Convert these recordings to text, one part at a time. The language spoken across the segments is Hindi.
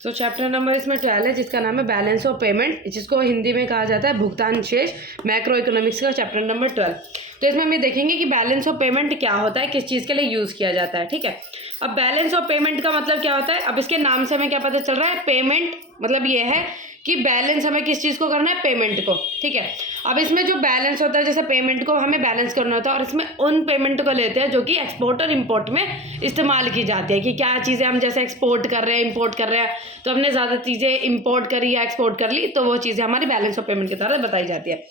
तो चैप्टर नंबर इसमें 12 है जिसका नाम है बैलेंस ऑफ पेमेंट, जिसको हिंदी में कहा जाता है भुगतान शेष, मैक्रो इकोनॉमिक्स का चैप्टर नंबर 12। तो इसमें हम ये देखेंगे कि बैलेंस ऑफ पेमेंट क्या होता है, किस चीज़ के लिए यूज़ किया जाता है। ठीक है, अब बैलेंस ऑफ पेमेंट का मतलब क्या होता है, अब इसके नाम से हमें क्या पता चल रहा है, पेमेंट मतलब ये है कि बैलेंस हमें किस चीज़ को करना है, पेमेंट को। ठीक है, अब इसमें जो बैलेंस होता है, जैसे पेमेंट को हमें बैलेंस करना होता है और इसमें उन पेमेंट को लेते हैं जो कि एक्सपोर्ट और इम्पोर्ट में इस्तेमाल की जाती है, कि क्या चीज़ें हम जैसे एक्सपोर्ट कर रहे हैं, इम्पोर्ट कर रहे हैं, तो हमने ज़्यादा चीज़ें इम्पोर्ट करी या एक्सपोर्ट कर ली, तो वो चीज़ें हमारी बैलेंस ऑफ पेमेंट की तरह बताई जाती है।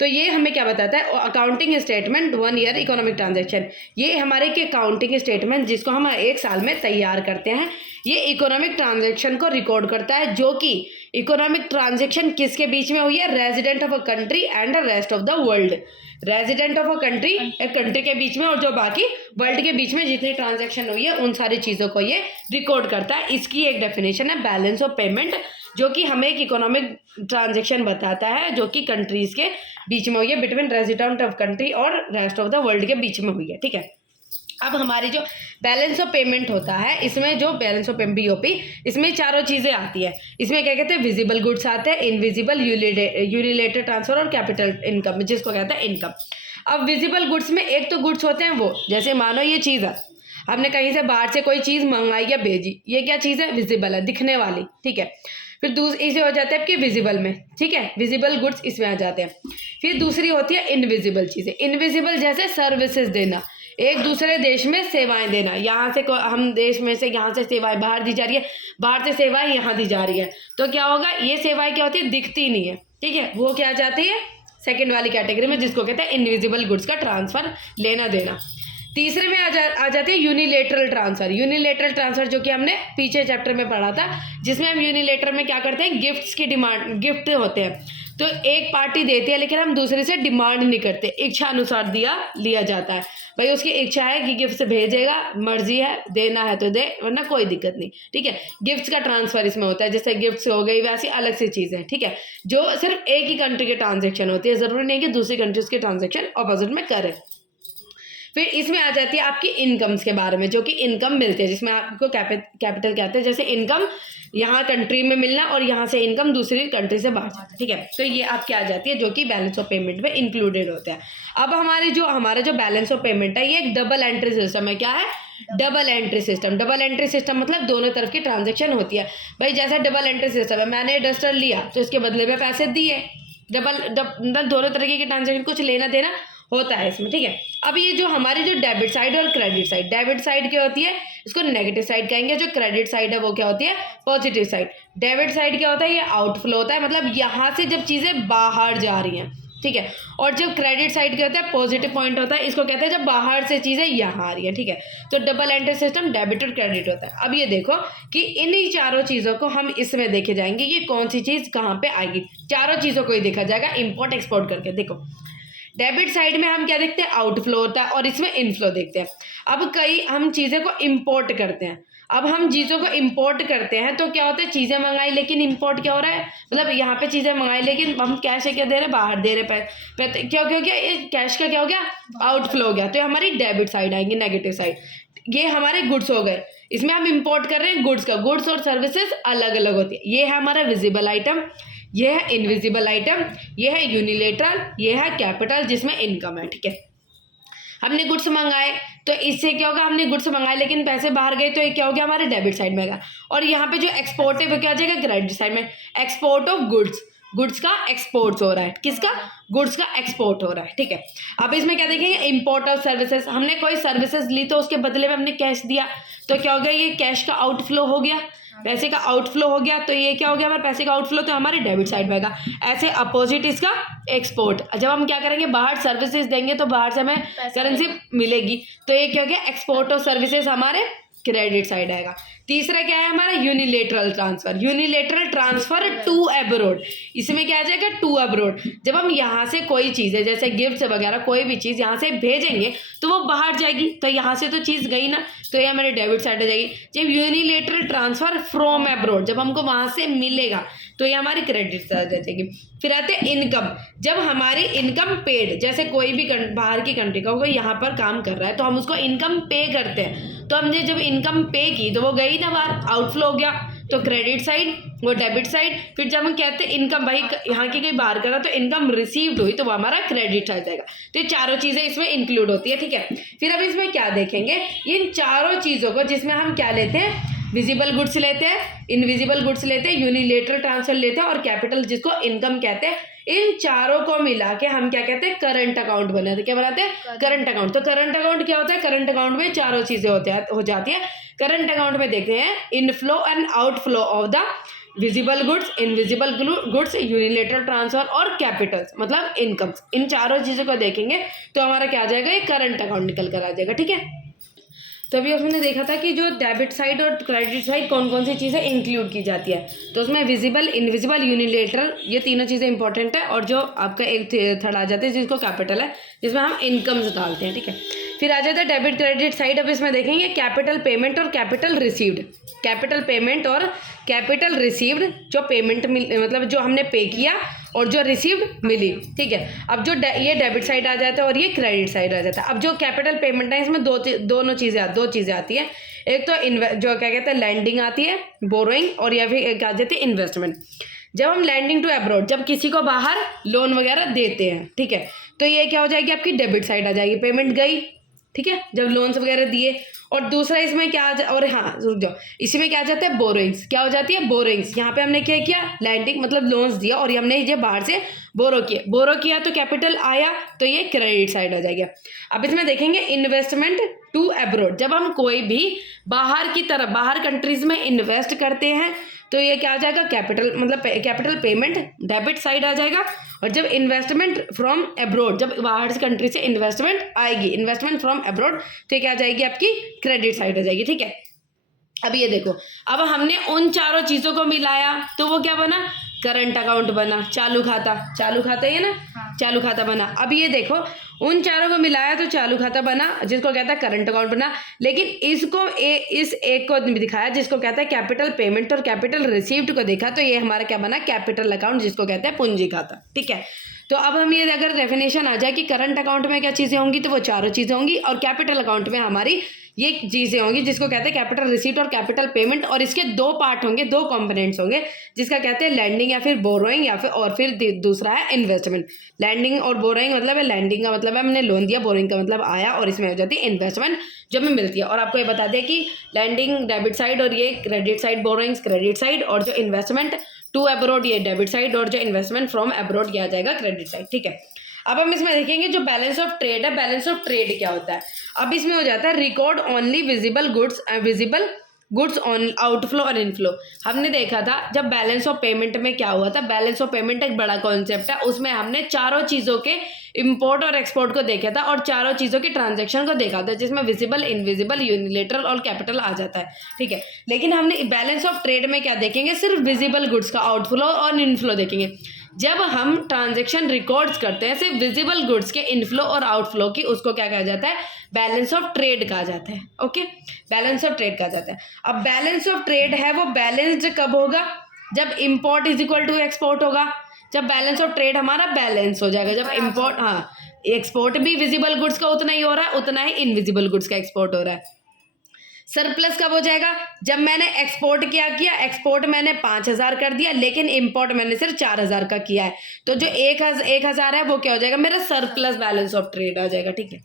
तो ये हमें क्या बताता है, accounting statement 1 year economic transaction, ये हमारे के अकाउंटिंग स्टेटमेंट जिसको हम 1 साल में तैयार करते हैं, ये इकोनॉमिक ट्रांजैक्शन को रिकॉर्ड करता है, जो कि इकोनॉमिक ट्रांजैक्शन किसके बीच में हुई है, resident of a country and the rest of the world. Resident of a country, एक कंट्री के बीच में, और जो बाकी वर्ल्ड के बीच में जितनी ट्रांजैक्शन हुई है उन सारी चीज़ों को ये रिकॉर्ड करता है। इसकी एक डेफिनेशन है बैलेंस ऑफ पेमेंट, जो कि हमें एक इकोनॉमिक ट्रांजैक्शन बताता है जो कि कंट्रीज के बीच में हुई है, बिटवीन रेजिडेंट ऑफ कंट्री और रेस्ट ऑफ द वर्ल्ड के बीच में हुई है। ठीक है, अब हमारी जो बैलेंस ऑफ पेमेंट होता है, इसमें जो बैलेंस ऑफ पेमेंट बीओपी, इसमें चारों चीज़ें आती है। इसमें क्या कहते हैं, विजिबल गुड्स आते हैं, इनविजिबल, यूनिलेटरल ट्रांसफर और कैपिटल इनकम, जिसको कहते हैं इनकम। अब विजिबल गुड्स में एक तो गुड्स होते हैं वो, जैसे मानो ये चीज़ है, हमने कहीं से बाहर से कोई चीज़ मंगाई या भेजी, ये क्या चीज़ है, विजिबल है, दिखने वाली। ठीक है, फिर इसे हो जाता है आपके विजिबल में। ठीक है, विजिबल गुड्स इसमें आ जाते हैं। फिर दूसरी होती है इनविजिबल चीज़ें। इनविजिबल जैसे सर्विसेज देना, एक दूसरे देश में सेवाएं देना, यहाँ से हम देश में से यहाँ से सेवाएं बाहर दी जा रही है, बाहर से सेवाएं यहाँ दी जा रही है, तो क्या होगा, ये सेवाएं क्या होती है, दिखती नहीं है। ठीक है, वो क्या जाती है सेकेंड वाली कैटेगरी में, जिसको कहते हैं इनविजिबल गुड्स का ट्रांसफर, लेना देना। तीसरे में आ जाती है यूनिलेटरल ट्रांसफर। यूनिलेटरल ट्रांसफर जो कि हमने पीछे चैप्टर में पढ़ा था, जिसमें हम यूनिलेटर में क्या करते हैं, गिफ्ट्स की डिमांड, गिफ्ट होते हैं, तो एक पार्टी देती है लेकिन हम दूसरे से डिमांड नहीं करते, इच्छा अनुसार लिया जाता है। भाई उसकी इच्छा है कि गिफ्ट भेजेगा, मर्जी है, देना है तो दे, वरना कोई दिक्कत नहीं। ठीक है, गिफ्ट्स का ट्रांसफर इसमें होता है, जैसे गिफ्ट्स हो गई, वैसी अलग सी चीज़ है। ठीक है, जो सिर्फ एक ही कंट्री के ट्रांजेक्शन होती है, ज़रूरी नहीं कि दूसरी कंट्रीज के ट्रांजेक्शन ऑपोजिट में करें। फिर इसमें आ जाती है आपकी इनकम्स के बारे में, जो कि इनकम मिलती है, जिसमें आपको कैपिटल कहते हैं, जैसे इनकम यहाँ कंट्री में मिलना और यहाँ से इनकम दूसरी कंट्री से बाहर जाती है। ठीक है, तो ये आपकी आ जाती है, जो कि बैलेंस ऑफ पेमेंट में इंक्लूडेड होता है। अब हमारा जो बैलेंस ऑफ पेमेंट है, ये एक डबल एंट्री सिस्टम है। क्या है, double entry system. Double entry system मतलब दोनों तरफ की ट्रांजेक्शन होती है। भाई जैसे डबल एंट्री सिस्टम है, मैंने डस्टर लिया तो इसके बदले में पैसे दिए, मतलब दोनों तरीके की ट्रांजेक्शन, कुछ लेना देना होता है इसमें। ठीक है, अब ये जो हमारी जो डेबिट साइड और क्रेडिट साइड, डेबिट साइड क्या होती है, इसको नेगेटिव साइड कहेंगे, जो क्रेडिट साइड है वो क्या होती है, पॉजिटिव साइड। डेबिट साइड क्या होता है, ये आउटफ्लो होता है, मतलब यहाँ से जब चीज़ें बाहर जा रही हैं। ठीक है, और जब क्रेडिट साइड क्या होता है, पॉजिटिव पॉइंट होता है, इसको कहते हैं जब बाहर से चीज़ें यहाँ आ रही है। ठीक है, तो डबल एंट्री सिस्टम डेबिट और क्रेडिट होता है। अब ये देखो कि इन्हीं चारों चीज़ों को हम इसमें देखे जाएंगे कि कौन सी चीज़ कहाँ पे आएगी। चारों चीज़ों को ही देखा जाएगा इम्पोर्ट एक्सपोर्ट करके। देखो, डेबिट साइड में हम क्या देखते हैं, आउटफ्लो होता है, और इसमें इनफ्लो देखते हैं। अब कई हम चीज़ें को इम्पोर्ट करते हैं, अब हम चीज़ों को इम्पोर्ट करते हैं तो क्या होता है, चीज़ें मंगाई लेकिन इम्पोर्ट क्या हो रहा है, मतलब यहाँ पे चीज़ें मंगाई लेकिन हम कैश क्या दे रहे हैं, बाहर दे रहे पैसे, क्यों हो गया, ये कैश का क्या हो गया, आउटफ्लो हो गया, तो हमारी डेबिट साइड आएंगी, नेगेटिव साइड। ये हमारे गुड्स हो गए, इसमें हम इम्पोर्ट कर रहे हैं गुड्स का, गुड्स और सर्विसेज अलग अलग होती है। ये है हमारा विजिबल आइटम, ये है इनविजिबल आइटम, ये है यूनिलेटरल, ये है कैपिटल जिसमें इनकम है। ठीक है, हमने गुड्स मंगाए तो इससे क्या होगा, हमने गुड्स मंगाए लेकिन पैसे बाहर गए, तो ये क्या हो गया, हमारे डेबिट साइड में गया। और यहाँ पे जो एक्सपोर्ट है वो क्या हो जाएगा, क्रेडिट साइड में। एक्सपोर्ट ऑफ गुड्स, गुड्स का एक्सपोर्ट हो रहा है, किसका, गुड्स का एक्सपोर्ट हो रहा है। ठीक है, अब इसमें क्या देखेंगे, इम्पोर्ट ऑफ सर्विसेज, हमने कोई सर्विसेज ली तो उसके बदले में हमने कैश दिया, तो क्या हो गया, ये कैश का आउटफ्लो हो गया, पैसे का आउटफ्लो हो गया, तो ये क्या हो गया, हमारे पैसे का आउटफ्लो, तो हमारे डेबिट साइड में आएगा। ऐसे अपोजिट इसका एक्सपोर्ट, जब हम क्या करेंगे, बाहर सर्विसेज देंगे तो बाहर से हमें करेंसी मिलेगी, तो ये क्या हो गया, एक्सपोर्ट ऑफ सर्विसेज हमारे क्रेडिट साइड आएगा। तीसरा क्या है हमारा, unilateral transfer. Unilateral transfer to abroad, इसमें क्या आ जाएगा, टू अब्रॉड। जब हम यहाँ से कोई चीज़ें जैसे गिफ्ट्स वगैरह कोई भी चीज़ यहाँ से भेजेंगे तो वो बाहर जाएगी, तो यहाँ से तो चीज़ गई ना, तो ये हमारे डेबिट साइड आ जाएगी। जब यूनिलेटरल ट्रांसफर फ्रॉम अब्रॉड, जब हमको वहाँ से मिलेगा तो ये हमारी क्रेडिट साइड आ जाएगी। फिर आते हैं इनकम, जब हमारी इनकम पेड, जैसे कोई भी बाहर की कंट्री का कोई यहाँ पर काम कर रहा है तो हम उसको इनकम पे करते हैं, तो हमने जब इनकम पे की तो वो गई ना बाहर, आउटफ्लो हो गया, तो क्रेडिट साइड वो डेबिट साइड, फिर जब हम कहते हैं इनकम, भाई यहाँ की कहीं बाहर करा तो इनकम रिसीव्ड हुई तो वो हमारा क्रेडिट आ जाएगा। तो ये चारों चीज़ें इसमें इंक्लूड होती है, ठीक है। फिर अब इसमें क्या देखेंगे, इन चारों चीज़ों को जिसमें हम क्या लेते हैं, विजिबल गुड्स लेते हैं, इनविजिबल गुड्स लेते हैं, यूनिलेटरल ट्रांसफर लेते हैं और कैपिटल जिसको इनकम कहते हैं, इन चारों को मिला के हम क्या कहते हैं, करंट अकाउंट बनाते हैं। क्या बनाते हैं, करंट अकाउंट। तो करंट अकाउंट क्या होता है, करंट अकाउंट में चारों चीजें हो जाती है। करंट अकाउंट में देखते हैं inflow and outflow of the visible goods, invisible goods, unilateral transfer और कैपिटल्स मतलब इनकम। इन चारों चीजों को देखेंगे तो हमारा क्या आ जाएगा, ये करंट अकाउंट निकल कर आ जाएगा, ठीक है। तो अभी हमने देखा था कि जो डेबिट साइड और क्रेडिट साइड कौन कौन सी चीज़ें इंक्लूड की जाती है। तो उसमें विजिबल, इनविजिबल, यूनिलेटरल, ये तीनों चीज़ें इंपॉर्टेंट है। और जो आपका एक थर्ड आ जाता है जिसको कैपिटल है, जिसमें हम इनकम्स डालते हैं, ठीक है। फिर आ जाता है डेबिट क्रेडिट साइड। अब इसमें देखेंगे कैपिटल पेमेंट और कैपिटल रिसीव्ड। कैपिटल पेमेंट और कैपिटल रिसीव्ड, जो पेमेंट मतलब जो हमने पे किया और जो रिसीव्ड मिली, ठीक है। अब जो ये डेबिट साइड आ जाता है और ये क्रेडिट साइड आ जाता है। अब जो कैपिटल पेमेंट है इसमें दो चीज़ें आती है। एक तो जो क्या कहते हैं लैंडिंग आती है, बोरोइंग, और या फिर क्या कहते हैं इन्वेस्टमेंट। जब हम लैंडिंग टू अब्रॉड, जब किसी को बाहर लोन वगैरह देते हैं, ठीक है, तो ये क्या हो जाएगी, आपकी डेबिट साइड आ जाएगी, पेमेंट गई, ठीक है, जब लोन्स वगैरह दिए। और दूसरा इसमें क्या और हाँ रुक जाओ, इसी में क्या आ जाता है, बोरोइंग्स। क्या हो जाती है, बोरोइंग्स। यहाँ पे हमने क्या किया, लैंडिंग मतलब लोन्स दिया और हमने ये बाहर से बोरो किया तो कैपिटल आया, तो ये क्रेडिट साइड हो जाएगा। अब इसमें देखेंगे इन्वेस्टमेंट टू अब्रॉड। जब हम कोई भी बाहर की तरफ, बाहर कंट्रीज में इन्वेस्ट करते हैं तो ये क्या आ जाएगा, कैपिटल मतलब कैपिटल पेमेंट डेबिट साइड आ जाएगा। और जब इन्वेस्टमेंट फ्रॉम अब्रॉड, जब बाहर से कंट्री से इन्वेस्टमेंट आएगी, इन्वेस्टमेंट फ्रॉम अब्रॉड, तो ये क्या आ जाएगी, आपकी क्रेडिट साइड आ जाएगी, ठीक है। अब ये देखो, अब हमने उन चारों चीज़ों को मिलाया तो वो क्या बना, करंट अकाउंट बना, चालू खाता है ना, हाँ। चालू खाता बना। अब ये देखो, उन चारों को मिलाया तो चालू खाता बना, जिसको कहता है करंट अकाउंट बना। लेकिन इसको इस एक को दिखाया जिसको कहता है कैपिटल पेमेंट और कैपिटल रिसीव्ड को देखा, तो ये हमारा क्या बना, कैपिटल अकाउंट, जिसको कहते हैं पूंजी खाता, ठीक है। तो अब हम ये अगर डेफिनेशन आ जाए कि करंट अकाउंट में क्या चीज़ें होंगी, तो वो चारों चीज़ें होंगी। और कैपिटल अकाउंट में हमारी ये चीज़ें होंगी जिसको कहते हैं कैपिटल रिसीट और कैपिटल पेमेंट। और इसके दो पार्ट होंगे, दो कंपोनेंट्स होंगे, जिसका कहते हैं लैंडिंग या फिर बोरोइंग, या फिर और फिर दूसरा है इन्वेस्टमेंट। लैंडिंग और बोरोइंग मतलब है, लैंडिंग का मतलब है हमने लोन दिया, बोरोइंग का मतलब आया, और इसमें हो जाती है इन्वेस्टमेंट जो हमें मिलती है। और आपको ये बता दें कि लैंडिंग डेबिट साइड और ये credit side, borrowings credit side, और जो इन्वेस्टमेंट टू अब्रॉड ये डेबिट साइड, और जो इन्वेस्टमेंट फ्रॉम अब्रॉड किया जाएगा क्रेडिट साइड, ठीक है। अब हम इसमें देखेंगे जो बैलेंस ऑफ ट्रेड है, बैलेंस ऑफ ट्रेड क्या होता है। अब इसमें हो जाता है record only visible goods on outflow और इनफ्लो। हमने देखा था जब बैलेंस ऑफ पेमेंट में क्या हुआ था, बैलेंस ऑफ पेमेंट एक बड़ा कॉन्सेप्ट है, उसमें हमने चारों चीज़ों के इंपोर्ट और एक्सपोर्ट को देखा था और चारों चीज़ों की ट्रांजैक्शन को देखा था, जिसमें विजिबल, इनविजिबल, यूनिलेटरल और कैपिटल आ जाता है, ठीक है। लेकिन हमने बैलेंस ऑफ ट्रेड में क्या देखेंगे, सिर्फ विजिबल गुड्स का आउटफ्लो और इनफ्लो देखेंगे। जब हम ट्रांजैक्शन रिकॉर्ड्स करते हैं सिर्फ विजिबल गुड्स के इनफ्लो और आउटफ्लो की, उसको क्या कहा जाता है, बैलेंस ऑफ ट्रेड कहा जाता है, ओके, बैलेंस ऑफ ट्रेड कहा जाता है। अब बैलेंस ऑफ ट्रेड है वो बैलेंस्ड कब होगा, जब import is equal to export होगा। जब बैलेंस ऑफ ट्रेड हमारा बैलेंस हो जाएगा, जब इंपोर्ट, हाँ, एक्सपोर्ट भी विजिबल गुड्स का उतना ही हो रहा है, उतना ही इनविजिबल गुड्स का एक्सपोर्ट हो रहा है। सरप्लस कब हो जाएगा, जब मैंने एक्सपोर्ट किया, एक्सपोर्ट मैंने 5,000 कर दिया, लेकिन इंपोर्ट मैंने सिर्फ 4,000 का किया है, तो जो 1,000 है वो क्या हो जाएगा, मेरा सरप्लस बैलेंस ऑफ ट्रेड आ जाएगा, ठीक है।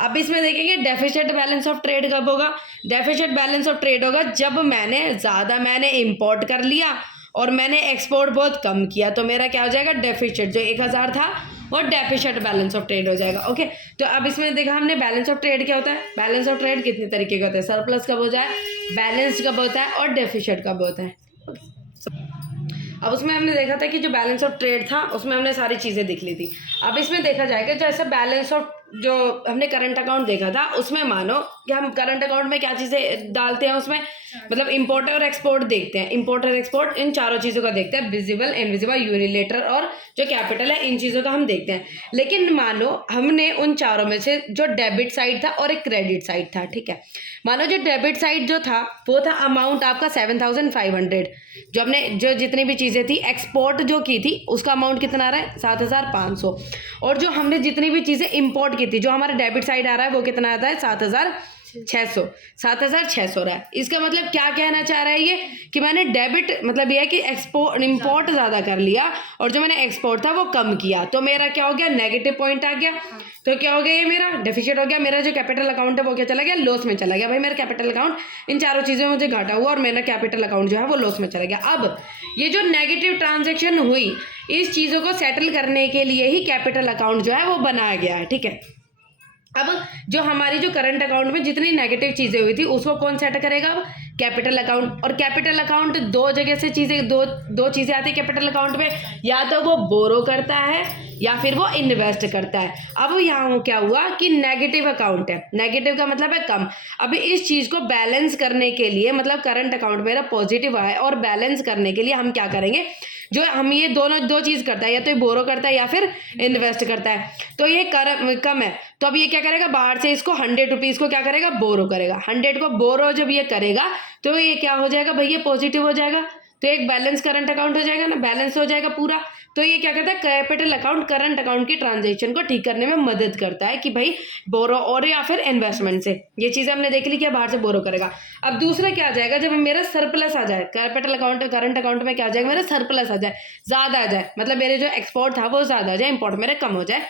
अब इसमें देखेंगे डेफिसिट बैलेंस ऑफ ट्रेड कब होगा। डेफिसिट बैलेंस ऑफ ट्रेड होगा जब मैंने इंपोर्ट कर लिया और मैंने एक्सपोर्ट बहुत कम किया, तो मेरा क्या हो जाएगा, डेफिसिट, जो 1,000 था वो डेफिसिट बैलेंस ऑफ ट्रेड हो जाएगा, ओके। तो अब इसमें देखा हमने बैलेंस ऑफ ट्रेड क्या होता है, बैलेंस ऑफ ट्रेड कितने तरीके का होता है, सरप्लस कब हो जाए, बैलेंस्ड कब होता है, और डेफिसिट कब होता है। अब उसमें हमने देखा था कि जो बैलेंस ऑफ ट्रेड था उसमें हमने सारी चीज़ें देख ली थी। अब इसमें देखा जाएगा जैसे बैलेंस ऑफ जो हमने करंट अकाउंट देखा था, उसमें मानो कि हम करंट अकाउंट में क्या चीज़ें डालते हैं, उसमें मतलब इंपोर्ट और एक्सपोर्ट देखते हैं, इंपोर्ट और एक्सपोर्ट इन चारों चीज़ों का देखते हैं, विजिबल, इनविजिबल, यूनिलेटरल और जो कैपिटल है, इन चीज़ों का हम देखते हैं। लेकिन मानो हमने उन चारों में से जो डेबिट साइड था और एक क्रेडिट साइड था, ठीक है। मानो जो डेबिट साइड जो था वो था अमाउंट आपका 7,500, जो हमने जो जितनी भी चीज़ें थी एक्सपोर्ट जो की थी उसका अमाउंट कितना आ रहा है, 7,500। और जो हमने जितनी भी चीज़ें इंपोर्ट की थी, जो हमारा डेबिट साइड आ रहा है वो कितना आता है, 7,000 600, 7,600 रहा है। इसका मतलब क्या कहना चाह रहा है ये कि मैंने डेबिट मतलब ये है कि इम्पोर्ट ज़्यादा कर लिया और जो मैंने एक्सपोर्ट था वो कम किया, तो मेरा क्या हो गया, नेगेटिव पॉइंट आ गया। तो क्या हो गया, ये मेरा डेफिसिट हो गया। मेरा जो कैपिटल अकाउंट है वो क्या चला गया, लॉस में चला गया। भाई मेरा कैपिटल अकाउंट इन चारों चीज़ों में मुझे घाटा हुआ और मेरा कैपिटल अकाउंट जो है वो लॉस में चला गया। अब ये जो नेगेटिव ट्रांजेक्शन हुई, इस चीज़ों को सेटल करने के लिए ही कैपिटल अकाउंट जो है वो बनाया गया है। ठीक है, अब जो हमारी जो करंट अकाउंट में जितनी नेगेटिव चीज़ें हुई थी उसको कौन सेट करेगा, अब कैपिटल अकाउंट। और कैपिटल अकाउंट दो जगह से चीज़ें दो चीज़ें आती है कैपिटल अकाउंट में, या तो वो बोरो करता है या फिर वो इन्वेस्ट करता है। अब यहाँ क्या हुआ कि नेगेटिव अकाउंट है, नेगेटिव का मतलब है कम। अभी इस चीज़ को बैलेंस करने के लिए, मतलब करंट अकाउंट मेरा पॉजिटिव है और बैलेंस करने के लिए हम क्या करेंगे, जो हम ये दो चीज़ करता है, या तो ये बोरो करता है या फिर इन्वेस्ट करता है, तो ये कम है। तो अब ये क्या करेगा, बाहर से इसको 100 रुपीज़ को क्या करेगा, बोरो करेगा। 100 को बोरो जब ये करेगा तो ये क्या हो जाएगा भैया, पॉजिटिव हो जाएगा। तो एक बैलेंस करंट अकाउंट हो जाएगा ना, बैलेंस हो जाएगा पूरा। तो ये क्या करता है, कैपिटल अकाउंट करंट अकाउंट की ट्रांजेक्शन को ठीक करने में मदद करता है कि भाई बोरो और या फिर इन्वेस्टमेंट से। ये चीज़ हमने देख ली कि बाहर से बोरो करेगा। अब दूसरा क्या आ जाएगा, जब मेरा सरप्लस आ जाए, कैपिटल अकाउंट करंट अकाउंट में क्या आ जाएगा, मेरा सरप्लस आ जाए, ज़्यादा आ जाए, मतलब मेरे जो एक्सपोर्ट था वो ज़्यादा आ जाए, इम्पोर्ट मेरा कम हो जाए।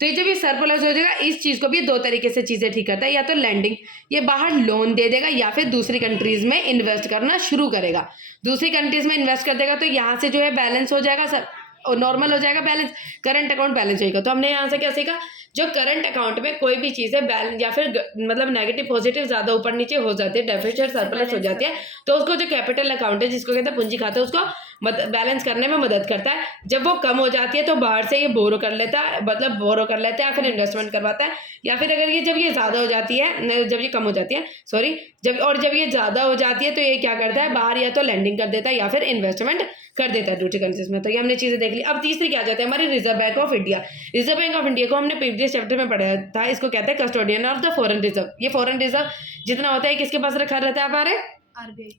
तो ये जब ये सरप्लस हो जाएगा, इस चीज़ को भी दो तरीके से चीज़ें ठीक करता है, या तो लैंडिंग, ये बाहर लोन दे देगा, या फिर दूसरी कंट्रीज़ में इन्वेस्ट करना शुरू करेगा। दूसरी कंट्रीज़ में इन्वेस्ट कर देगा तो यहाँ से जो है बैलेंस हो जाएगा सब, और नॉर्मल हो जाएगा बैलेंस, करंट अकाउंट बैलेंस होएगा। तो हमने यहाँ से क्या सीखा, जो करंट अकाउंट में कोई भी चीज़ है बैलेंस या फिर मतलब नेगेटिव पॉजिटिव ज़्यादा ऊपर नीचे हो जाती है, डेफिसिट सरप्लस हो जाती है, तो उसको जो कैपिटल अकाउंट है जिसको कहते हैं पूंजी खाता है, उसको बैलेंस करने में मदद करता है। जब वो कम हो जाती है तो बाहर से ये बोरो कर लेता है, मतलब बोरो कर लेता है या फिर इन्वेस्टमेंट करवाता है, या फिर अगर ये जब ये ज़्यादा हो जाती है, जब ये कम हो जाती है सॉरी, जब ये ज़्यादा हो जाती है तो ये क्या करता है, बाहर या तो लैंडिंग कर देता है या फिर इन्वेस्टमेंट कर देता है दूसरी कंट्रीज में। तो ये हमने चीज़ें देख ली। अब तीसरी क्या आ जाती है हमारी, reserve bank of India. Reserve bank of India को हमने प्रीवियस चैप्टर में पढ़ा था, इसको कहते हैं custodian of the foreign reserve. ये फॉरेन रिजर्व जितना होता है किसके पास रखा रहता है हमारे,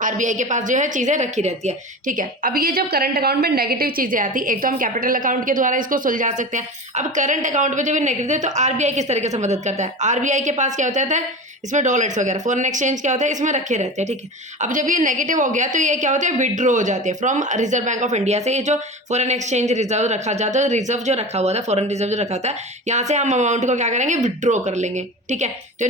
आरबीआई के पास जो है चीजें रखी रहती है। ठीक है, अब ये जब करंट अकाउंट में नेगेटिव चीजें आती है, एक तो हम कैपिटल अकाउंट के द्वारा इसको सुलझा सकते हैं। अब करंट अकाउंट में जब ये नेगेटिव है तो आरबीआई किस तरीके से मदद करता है, आरबीआई के पास क्या होता है, इसमें डॉलर्स वगैरह फॉरेन एक्सचेंज क्या होता है इसमें रखे रहते हैं। ठीक है, अब जब ये नेगेटिव हो गया तो ये क्या होता है, विड्रॉ हो जाते हैं from reserve bank of India से। ये जो फॉरेन एक्सचेंज रिजर्व रखा जाता है, रिजर्व जो रखा हुआ था, फॉरेन रिजर्व जो रखा था, यहाँ से हम अमाउंट को क्या करेंगे, विड्रॉ कर लेंगे। ठीक है, तो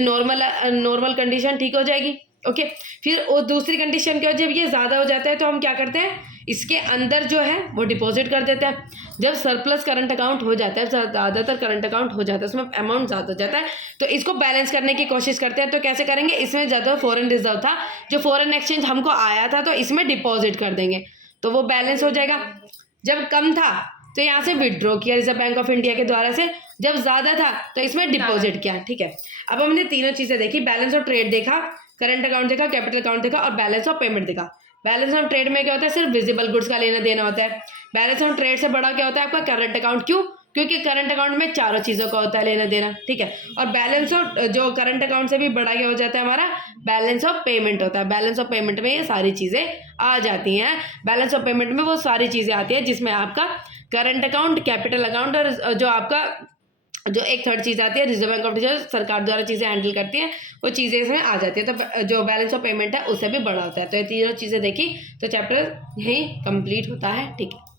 नॉर्मल कंडीशन ठीक हो जाएगी। ओके, फिर वो दूसरी कंडीशन क्या, जब ये ज़्यादा हो जाता है तो हम क्या करते हैं, इसके अंदर जो है वो डिपॉजिट कर देते हैं। जब सरप्लस करंट अकाउंट हो जाता है, ज़्यादातर करंट अकाउंट हो जाता है, उसमें अमाउंट ज़्यादा हो जाता है, तो इसको बैलेंस करने की कोशिश करते हैं। तो कैसे करेंगे, इसमें ज़्यादा फॉरेन रिजर्व था, जो फॉरेन एक्सचेंज हमको आया था तो इसमें डिपॉजिट कर देंगे, तो वो बैलेंस हो जाएगा। जब कम था तो यहाँ से विड्रॉ किया रिजर्व बैंक ऑफ इंडिया के द्वारा से, जब ज़्यादा था तो इसमें डिपॉजिट किया। ठीक है, अब हमने तीनों चीज़ें देखी, बैलेंस ऑफ ट्रेड देखा, करंट अकाउंट देखा, कैपिटल अकाउंट देखा और बैलेंस ऑफ पेमेंट देखा। बैलेंस ऑफ ट्रेड में क्या होता है, सिर्फ विजिबल गुड्स का लेना देना होता है। बैलेंस ऑफ ट्रेड से बड़ा क्या होता है आपका करंट अकाउंट, क्यों, क्योंकि करंट अकाउंट में चारों चीज़ों का होता है लेना देना। ठीक है, और बैलेंस ऑफ जो करंट अकाउंट से भी बड़ा क्या हो जाता है हमारा, बैलेंस ऑफ पेमेंट होता है। बैलेंस ऑफ पेमेंट में ये सारी चीज़ें आ जाती हैं। बैलेंस ऑफ पेमेंट में वो सारी चीज़ें आती हैं जिसमें आपका करंट अकाउंट, कैपिटल अकाउंट और जो आपका जो एक थर्ड चीज़ आती है रिजर्व बैंक ऑफ इंडिया, सरकार द्वारा चीज़ें हैंडल करती हैं, वो चीज़ें इसमें आ जाती है। तो जो बैलेंस ऑफ पेमेंट है उससे भी बड़ा होता है। तो ये तीनों चीज़ें देखी तो चैप्टर यहीं कंप्लीट होता है। ठीक है।